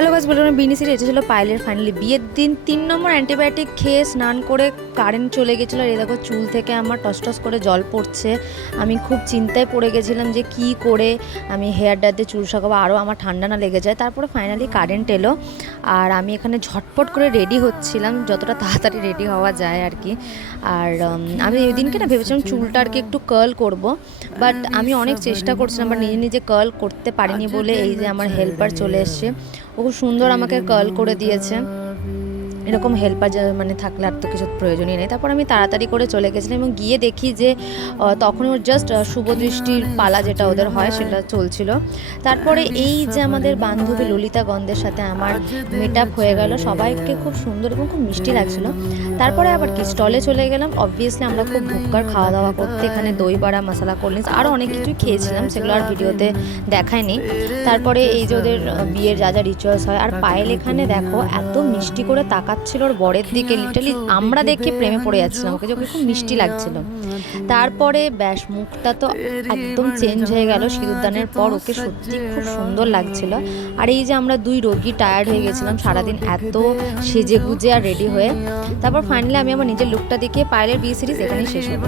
Hello গাছ বলুন বিনি সিরি এটা ছিল পায়েলের ফাইনালি বিয়ের দিন 3 নম্বর অ্যান্টিবায়োটিক খেয়ে স্নান করে কারেন্ট চলে গেছিলো। আর এই দেখো চুল থেকে আমার টস করে জল পড়ছে। আমি খুব চিন্তায় পড়ে গেছিলাম যে কি করে আমি হেয়ার ড্রায়ার দিয়ে চুল শাকাবো, আরও আমার ঠান্ডা না লেগে যায়। তারপরে ফাইনালি কারেন্ট এলো আর আমি এখানে ঝটপট করে রেডি হচ্ছিলাম, যতটা তাড়াতাড়ি রেডি হওয়া যায় আর কি। আর আমি ওই দিনকে না ভেবেছিলাম চুলটা আর কি একটু কার্ল করব, বাট আমি অনেক চেষ্টা করছিলাম বাট নিজে নিজে কার্ল করতে পারিনি বলে এই যে আমার হেল্পার চলে এসছে, ও খুব সুন্দর আমাকে কার্ল করে দিয়েছে। এরকম হেল্পার মানে থাকলে আর তো কিছু প্রয়োজনই নেই। তারপর আমি তাড়াতাড়ি করে চলে গেছিলাম এবং গিয়ে দেখি যে তখন ওর জাস্ট শুভ দৃষ্টির পালা যেটা ওদের হয় সেটা চলছিল। তারপরে এই যে আমাদের বান্ধবী ললিতা গন্ধের সাথে আমার মিট আপ হয়ে গেল, সবাইকে খুব সুন্দর এবং খুব মিষ্টি লাগছিল। তারপরে আবার কি স্টলে চলে গেলাম। অবভিয়াসলি আমরা খুব ভুক্কার খাওয়া দাওয়া করতে এখানে দই বড়া, মশলা, কোল্ড ড্রিঙ্কস আরও অনেক কিছুই খেয়েছিলাম, সেগুলো আর ভিডিওতে দেখায়নি। তারপরে এই যে ওদের বিয়ের যা যা রিচুয়ালস হয়, আর পায়েল এখানে দেখো এত মিষ্টি করে তাকাচ্ছিল ওর বরের দিকে, লিটারালি আমরা দেখে প্রেমে পড়ে যাচ্ছিলাম ওকে, যে ওকে খুব মিষ্টি লাগছিল। তারপরে ব্যাস মুখটা তো একদম চেঞ্জ হয়ে গেল সিঁদুরদানের পর, ওকে সত্যি খুব সুন্দর লাগছিল। আর এই যে আমরা দুই রোগী টায়ার্ড হয়ে গেছিলাম সারাদিন এত সেজে গুজে আর রেডি হয়ে। তারপর ফাইনালি আমি আমার নিজের লুকটা দেখিয়ে পায়েলের বিয়ে সিরিজ এখানেই শেষ হলো।